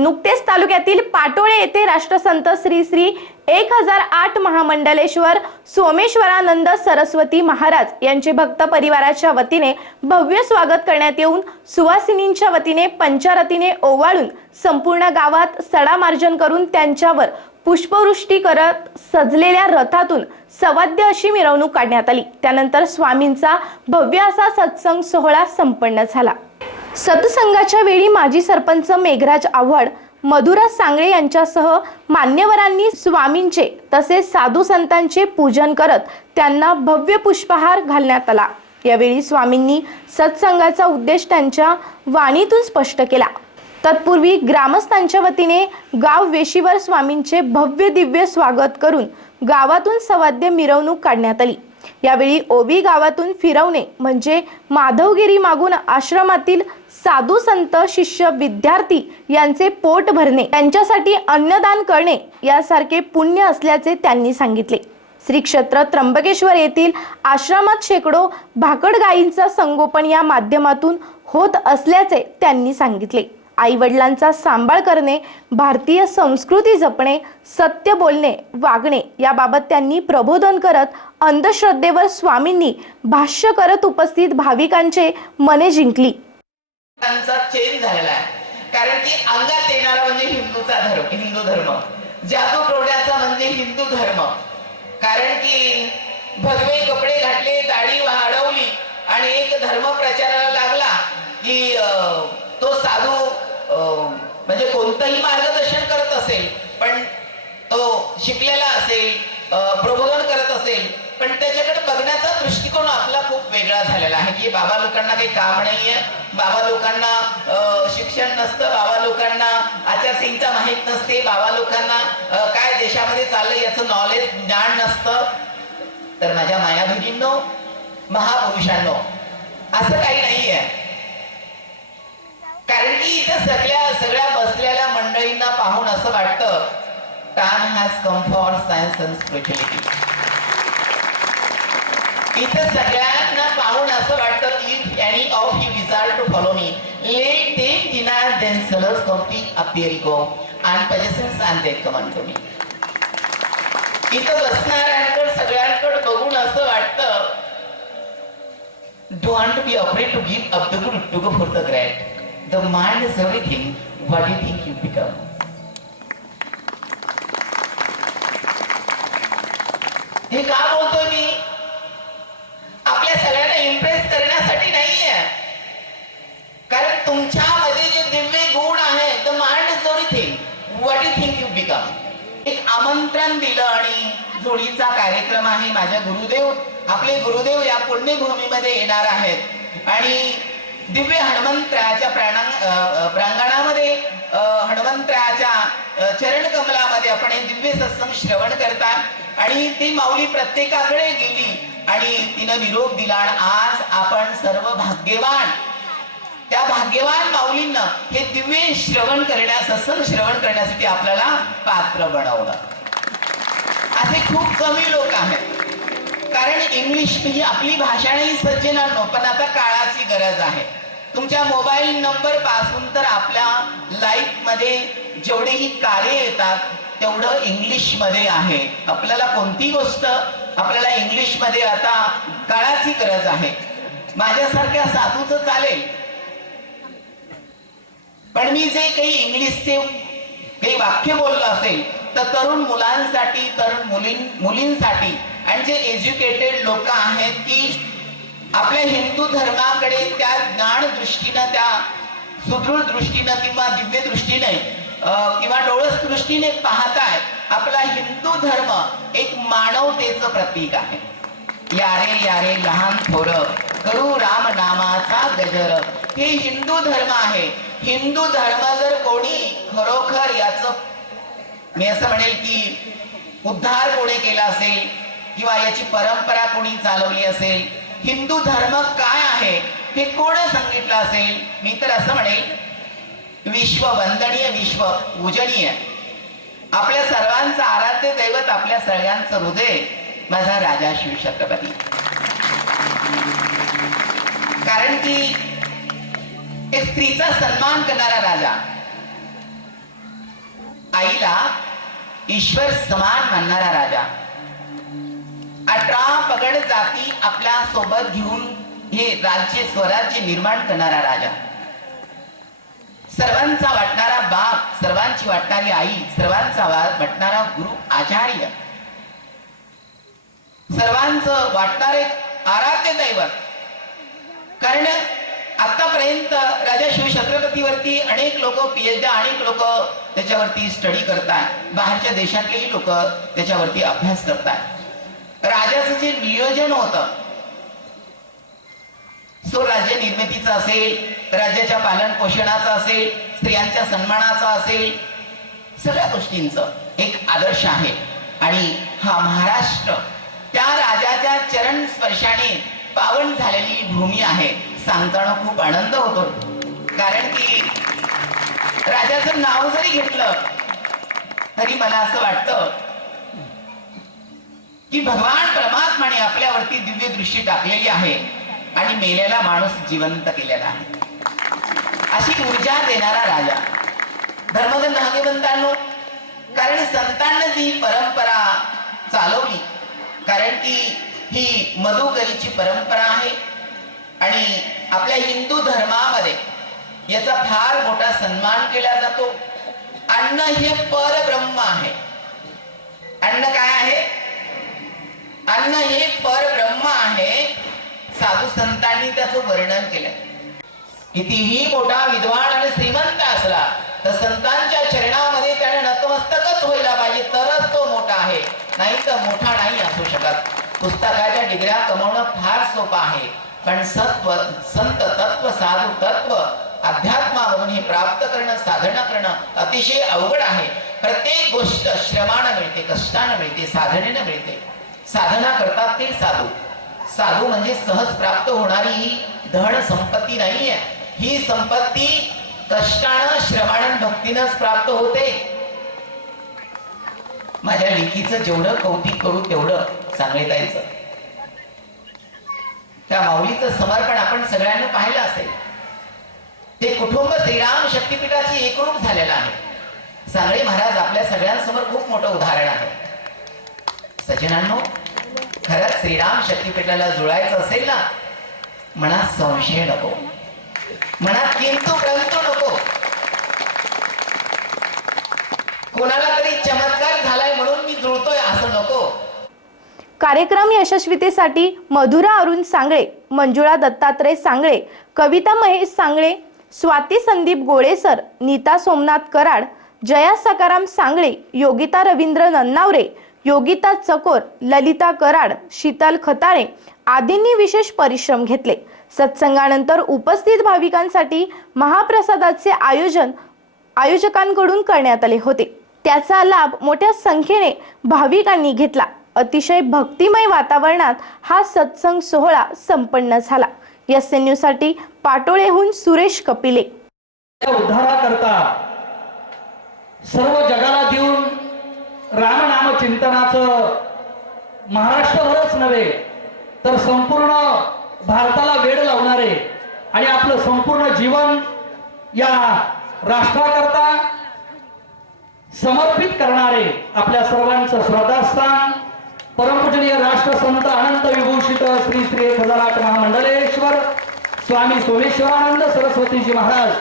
नुकतेच तालुक्यातील पाटोळे येथे राष्ट्रसंत श्री श्री एक हजार आठ महामंडलेश्वर सोमेश्वरानंद सरस्वती महाराज यांचे भक्त परिवाराच्या वतीने भव्य स्वागत करण्यात येऊन सुवासिनींच्या वतीने पंचारतीने ओवाळून संपूर्ण गावात सडामार्जन करून त्यांच्यावर पुष्पवृष्टी करत सजलेल्या रथातून सवाद्य अशी मिरवणूक काढण्यात आली. त्यानंतर स्वामींचा भव्य असा सत्संग सोहळा संपन्न झाला. सत्संगाच्या वेळी माजी सरपंच मेघराज आव्हाड मधुराज सांगळे यांच्यासह मान्यवरांनी स्वामींचे तसेच साधू संतांचे पूजन करत त्यांना भव्य पुष्पहार घालण्यात आला. यावेळी स्वामींनी सत्संगाचा उद्देश त्यांच्या वाणीतून स्पष्ट केला. तत्पूर्वी ग्रामस्थांच्या वतीने गाव वेशीवर स्वामींचे भव्य दिव्य स्वागत करून गावातून सवाद्य मिरवणूक काढण्यात आली. यावेळी ओबी गावातून फिरवणे म्हणजे माधवगिरी मागून आश्रमातील साधू संत शिष्य विद्यार्थी यांचे पोट भरणे त्यांच्यासाठी अन्नदान करणे यासारखे पुण्य असल्याचे त्यांनी सांगितले. श्री क्षेत्र त्र्यंबकेश्वर येथील आश्रमात शेकडो भाकड गायींचं संगोपन या माध्यमातून होत असल्याचे त्यांनी सांगितले. आईवडिलांचा सांभाळ करणे भारतीय संस्कृती जपणे सत्य बोलणे वागणे याबाबत त्यांनी प्रबोधन करत अंधश्रद्धेवर स्वामींनी भाष्य करत उपस्थित भाविकांचे मने जिंकली. चेंज झालेला आहे. कारण की अंगात येणारा म्हणजे हिंदूचा धर्म हिंदू धर्म. जादू टोळ्याचा म्हणजे हिंदू धर्म. कारण की भगवे कपडे घातले दाढी वाढवली आणि एक धर्म प्रचाराला लागला की तो साधू म्हणजे कोणतंही मार्गदर्शन करत असेल पण तो शिकलेला असेल प्रबोधन करत असेल पण त्याच्याकडे बघण्याचा दृष्टिकोन आपला खूप वेगळा झालेला आहे की बाबा लोकांना काही काम नाहीये बाबा लोकांना शिक्षण नसतं बाबा लोकांना आचारसंहिता माहीत नसते बाबा लोकांना काय देशामध्ये चाललं याचं नॉलेज ज्ञान नसतं. तर माझ्या माया भगिनींनो महापुरुषांनो असं काही नाहीये. कारण की इथं सगळ्या सगळ्या बसलेल्या मंडळींना पाहून असं वाटतं time has come for science and spirituality इथं सगळ्यांना पाहून असं वाटतं if any of you desire to follow me let they deny then sellers complete appearance and possessions and they come on to me इथं बसणाऱ्यांकडे सगळ्यांकडे बघून असं वाटतं don't be afraid to give up the good to go for the great The mind is everything. What do you think you become? हे का बोलतोय मी? आपल्या सगळ्यांना इम्प्रेस करण्यासाठी नाहीये. कारण तुमच्यामध्ये जे दिव्य गुण आहे the mind is everything what you think you become एक आमंत्रण दिलं आणि जोडीचा कार्यक्रम आहे. माझ्या गुरुदेव आपले गुरुदेव या पुण्यभूमीमध्ये येणार आहेत. आणि दिव्य हनुमंतराच्या प्राणांग प्रांगणामध्ये अ, हनुमंतराच्या अ, चरणकमलामध्ये आपण हे दिव्य सत्संग श्रवण करता. आणि ती माऊली प्रत्येकाकडे गेली आणि तिनं निरोप दिला आणि आज आपण सर्व भाग्यवान. त्या भाग्यवान माऊलींना हे दिव्य श्रवण करण्यास सत्संग श्रवण करण्यासाठी आपल्याला पात्र बनवलं. असे खूप कमी लोक आहेत. कारण इंग्लिश ही आपली भाषा नाही सज्जनांनो पण आता काळाची गरज आहे. तुमच्या मोबाईल नंबरपासून तर आपल्या लाईफमध्ये जेवढेही कार्य येतात तेवढं इंग्लिशमध्ये आहे. आपल्याला कोणती गोष्ट आपल्याला इंग्लिशमध्ये आता काळाची गरज आहे. माझ्यासारख्या साधूच चालेल. पण मी जे काही इंग्लिशचे काही वाक्य बोललो असेल तर तरुण मुलांसाठी तरुण मुलीं मुलींसाठी आणि जे एज्युकेटेड लोक आहेत की आपल्या हिंदू धर्माकडे त्या ज्ञान दृष्टीनं त्या सुदृढ दृष्टीनं किंवा दिव्य दृष्टीने किंवा डोळस दृष्टीने पाहताय आपला हिंदू धर्म एक मानवतेचं प्रतीक आहे. यारे यारे लहान थोर करू राम नामाचा गजर. हे हिंदू धर्म आहे. हिंदू धर्म जर कोणी खरोखर याच मी असं म्हणेल की उद्धार कोणी केला असेल किंवा याची परंपरा कोणी चालवली असेल? हिंदू धर्म काय आहे? हे कोण सांगितलं असेल? मी तर असं म्हणेल विश्व वंदनीय विश्व पूजनीय. आपल्या सर्वांचं आराध्य दैवत आपल्या सगळ्यांचं हृदय माझा राजा शिवछत्रपती कारण की एक स्त्रीचा सन्मान करणारा राजा. आईला ईश्वर समान मानणारा राजा. अठरा पगड जाती आपल्यासोबत घेऊन हे राज्य स्वराज्य निर्माण करणारा राजा. सर्वांचा वाटणारा बाप सर्वांची वाटणारी आई सर्वांचा वाटणारा गुरु आचार्य. सर्वांचं वाटणारे आराध्य दैवत. कारण आतापर्यंत राजा शिवछत्रपतीवरती अनेक लोक पीएचडी अनेक लोक त्याच्यावरती स्टडी करतात बाहेरच्या देशातलेही लोक त्याच्यावरती अभ्यास करतात राजाचं जे नियोजन होतं सो राज्य निर्मितीचा असेल राज्याच्या पालन पोषणाचा असेल स्त्रियांच्या सन्मानाचा असेल सगळ्या गोष्टींचं एक आदर्श आहे. आणि हा महाराष्ट्र त्या राजाच्या चरण स्पर्शाने पावन झालेली भूमी आहे सांगताना खूप आनंद होतो. कारण की राजाचं नाव जरी घेतलं तरी मला असं वाटतं की भगवान परमात्माने आपल्यावरती दिव्य दृष्टी टाकलेली आहे आणि मेलेला माणूस जिवंत केलेला आहे. अशी ऊर्जा देणारा राजा. धर्मगंध भाग्यवंतांनो कारण संतांना जी ही परंपरा चालवली. कारण की ही मधुकरीची परंपरा आहे. आणि आपल्या हिंदू धर्मामध्ये याचा फार मोठा सन्मान केला जातो. अन्न हे परब्रह्म आहे. अन्न काय आहे? अन्न हे परब्रह्म आहे. साधू संतांनी त्याचं वर्णन केलं कितीही मोठा विद्वान आणि श्रीमंत असला तर संतांच्या चरणामध्ये त्याने नतमस्तकच व्हायला पाहिजे तरच तो मोठा आहे. नाही तर मोठा नाही असू शकत. पुस्तकाच्या डिग्र्या कमवणं फार सोपं आहे. पण सत्व संत तत्व साधू तत्व अध्यात्मामधून हे प्राप्त करणं साधना करणं अतिशय अवघड आहे. प्रत्येक गोष्ट श्रमानं मिळते कष्टानं मिळते साधनेनं मिळते. साधना करतात ते साधू. साधू म्हणजे सहज प्राप्त होणारी ही धन संपत्ती नाही आहे ही संपत्ती कष्टानं श्रमानं भक्तीनंच प्राप्त होते. माझ्या लेखीचं जेवढं कौतिक करू तेवढं सांगितलं त्या माऊलीचं समर्पण आपण सगळ्यांना पाहिलं असेल. ते कुटुंब श्रीराम शक्तीपीठाची एकरूप झालेलं आहे. सांगळे महाराज आपल्या सगळ्यांसमोर खूप मोठं उदाहरण आहे. सज्जनांनो खरंच श्रीराम शक्तीपीठाला जुळायचं असेल ना मनात संशय नको. मनात किंतु परंतु नको. कोणाला तरी चमत्कार झालाय म्हणून मी जुळतोय असं नको. कार्यक्रम यशस्वीतेसाठी मधुरा अरुण सांगळे मंजुळा दत्तात्रय सांगळे कविता महेश सांगळे स्वाती संदीप गोळेसर नीता सोमनाथ कराड जया सकाराम सांगळे योगिता रवींद्र नन्नावरे योगिता चकोर ललिता कराड शीतल खताळे आदींनी विशेष परिश्रम घेतले. सत्संगानंतर उपस्थित भाविकांसाठी महाप्रसादाचे आयोजन आयोजकांकडून करण्यात आले होते. त्याचा लाभ मोठ्या संख्येने भाविकांनी घेतला. अतिशय भक्तिमय वातावरणात हा सत्संग सोहळा संपन्न झाला. एस एनसाठी पाटोळेहून सुरेश कपिले. उद्धाराकरता सर्व जगाला देऊन रामनाम चिंतनाचं महाराष्ट्रभरच नव्हे तर संपूर्ण भारताला वेळ लावणारे आणि आपलं संपूर्ण जीवन या राष्ट्राकरता समर्पित करणारे आपल्या सर्वांचं श्रद्धास्थान परमपूजनीय राष्ट्रसंत अनंत विभूषित श्री श्री एक हजार आठ महामंडलेश्वर स्वामी सोमेश्वरानंद सरस्वतीजी महाराज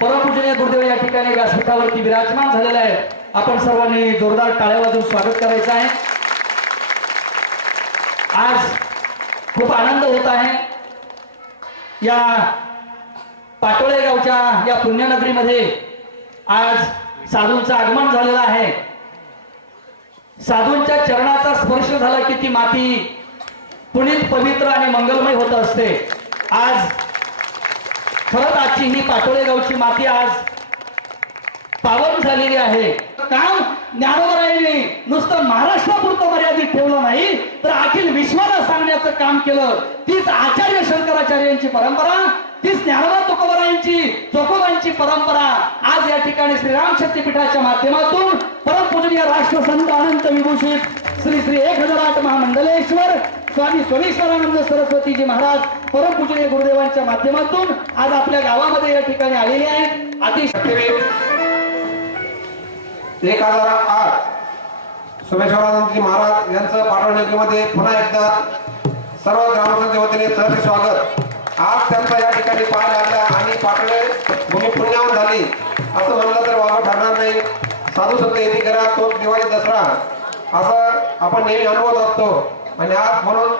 परमपूजनीय गुरुदेव या ठिकाणी व्यासपीठावरती विराजमान झालेले आहेत. आपण सर्वांनी जोरदार टाळ्या वाजून स्वागत करायचं आहे. आज खूप आनंद होत आहे. या पाटोळे गावच्या या पुण्यनगरीमध्ये आज साधूंचं आगमन झालेलं आहे. साधूंच्या चरणाचा स्पर्श झाला की ती माती पुनीत पवित्र आणि मंगलमय होत असते. आज खरंच आजची ही पाटोळे गावची माती आज पावन झालेली आहे. काम ज्ञानोबरायांनी नुसतं महाराष्ट्रापुरतं मर्यादित ठेवलं नाही तर अखिल विश्वाला सांगण्याचं काम केलं. तीच आचार्य शंकराचार्यांची परंपरा तीच ज्ञानोबा तुकोबरायांची चोकोबांची परंपरा. आज या ठिकाणी श्रीराम शक्तीपीठाच्या माध्यमातून परमपूजनीय राष्ट्रसंत अनंत विभूषित श्री श्री एक हजार आठ महामंडलेश्वर स्वामी सोमेश्वरानंद सरस्वतीजी महाराज परमपूजनीय गुरुदेवांच्या माध्यमातून आज आपल्या गावामध्ये या ठिकाणी आलेले आहेत. अतिशय एक हजार आठ. सोमेश्वरानंदजी महाराज यांचं पाठवणीमध्ये पुन्हा एकदा सर्व ग्रामस्थांच्या वतीने सहर्ष स्वागत. आज त्यांचा या ठिकाणी पाय लागला आणि पाटोळे भूमी पुण्यावर झाली. असं म्हणलं तर वावं ठरणार नाही. साधू संत येते करा तो दिवाळी दसरा. असं आपण नेहमी अनुभवत असतो. आणि आज म्हणून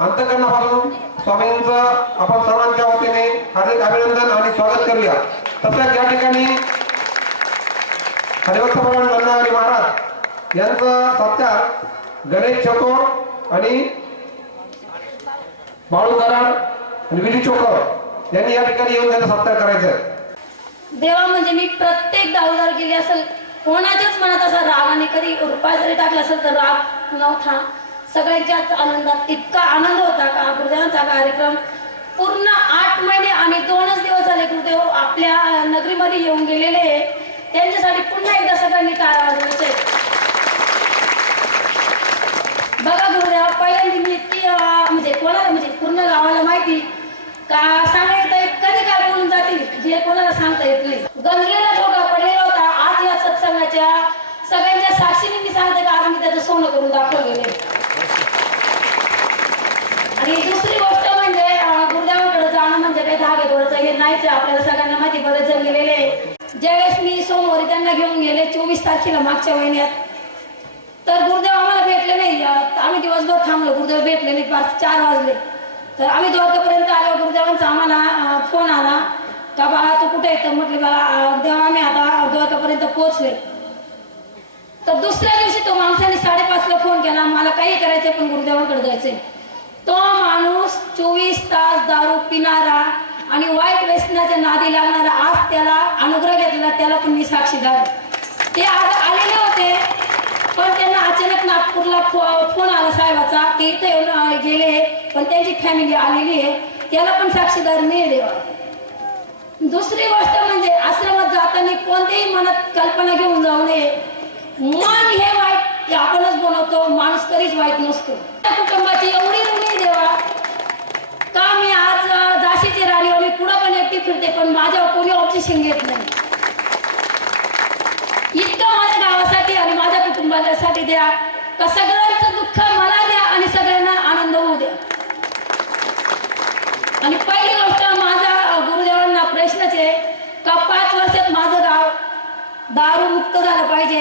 अंतकरणापासून स्वामींचं आपण सर्वांच्या वतीने हार्दिक अभिनंदन आणि स्वागत करूया. तसंच या ठिकाणी हरिभक्तपरायण गंगाहरी महाराज यांचा सत्कार गणेश चकोर आणि बाळू कराड आणि विधी चोकर यांनी या ठिकाणी येऊन त्यांचा सत्कार करायचा आहे. देवा म्हणजे मी प्रत्येक दावदार गेली असेल कोणाच्याच मनात असा रागाने कधी रुपया जरी टाकला असेल तर राग नव्हता. सगळ्यांच्याच आनंदात इतका आनंद होता का? गुरुदेवांचा कार्यक्रम. पूर्ण आठ महिने आणि दोनच दिवस झाले गुरुदेव आपल्या नगरीमध्ये येऊन गेलेले. त्यांच्यासाठी पुन्हा एकदा सगळ्यांनी टाळा वाजवायचे बघा गुरुदेव पहिल्यांदा मी इतकी म्हणजे कोणाला म्हणजे पूर्ण गावाला माहिती का? सांगायचं कधी काय बोलून जातील? जे कोणाला सांगता येत नाही. गंजलेला धोका पडलेला होता. आज या सत्संगाच्या सगळ्यांच्या साक्षीने मी सांगते का? आज मी त्याचं सोनं करून दाखवलेले आणि दुसरी गोष्ट म्हणजे गुरुदेवाकडे जाणं म्हणजे काही धागे थोडंसं हे नाहीच आपल्याला सगळ्यांना माहिती बरेच जण गेलेले ज्यावेळेस मी सोमवारी त्यांना घेऊन गेले चोवीस तारखेला मागच्या महिन्यात. तर गुरुदेव आम्हाला भेटले नाही. आम्ही दिवसभर थांबलो. गुरुदेव भेटले नाही पाच चार वाजले. तर आम्ही द्वारकापर्यंत आलो. गुरुदेवांचा आम्हाला फोन आला. का बाळा तू कुठे येतं म्हटले बाळा देवा आम्ही आता द्वारकापर्यंत पोहोचले तर दुसऱ्या दिवशी तो माणसाने साडेपाचला फोन केला. मला काही करायचंय पण गुरुदेवांकडे जायचंय. तो माणूस चोवीस तास दारू पिणारा आणि नादी लागणारा आज त्याला अनुग्रह घेतला त्याला पण मी साक्षीदार ते आज आलेले होते पण त्यांना अचानक नागपूरला फोन आला साहेबाचा ते इथं येऊन गेले पण त्यांची फॅमिली आलेली आहे त्याला पण साक्षीदार मी देवा दुसरी गोष्ट म्हणजे आश्रमात जाताना कोणत्याही मनात कल्पना घेऊन जाऊ नये. मन हे वाईट आपणच बनवतो माणूस कधीच वाईट नसतो. कुटुंबाची एवढी ऋणी देवा पण पण माझ्यावर कोणी ऑब्जेक्शन घेत नाही. इतकं माझ्या गावासाठी आणि माझ्या कुटुंबासाठी द्या. का सगळ्यांचं दुःख मला द्या आणि सगळ्यांना आनंद होऊ द्या. आणि पहिली गोष्ट माझा गुरुदेवांना प्रश्नच आहे का पाच वर्षात माझं गाव दारू मुक्त झालं पाहिजे?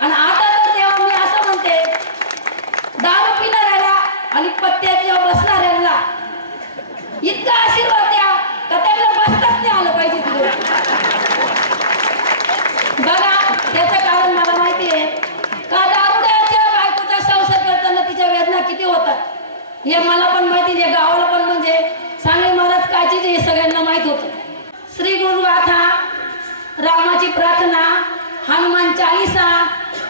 आणि आता तर तेव्हा मी असं म्हणते दारू पिणाऱ्याला आणि पत्त्याच्या जेव्हा इतका आशीर्वाद द्या का त्यांना बसताच नाही आलं पाहिजे तिथे बघा त्याचं कारण मला माहिती आहे का दारुड्याच्या बायकोचा संसार करताना तिच्या वेदना किती होतात हे मला पण माहिती जे गावाला पण म्हणजे सांगली महाराज कायची हे सगळ्यांना माहीत होतं. श्री गुरु गाथा रामाची प्रार्थना हनुमान चालिसा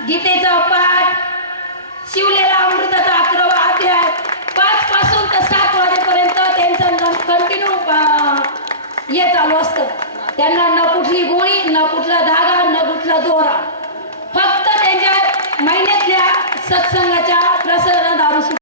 गीतेचा पाठ शिवलेला अमृताचा अकरावा अध्याय. पाच पासून तर सात वाजेपर्यंत त्यांचं कंटिन्यू हे चालू असतं. त्यांना न कुठली गोळी न कुठला धागा न कुठला दोरा. फक्त त्यांच्या महिन्यातल्या सत्संगाच्या प्रसरण दारू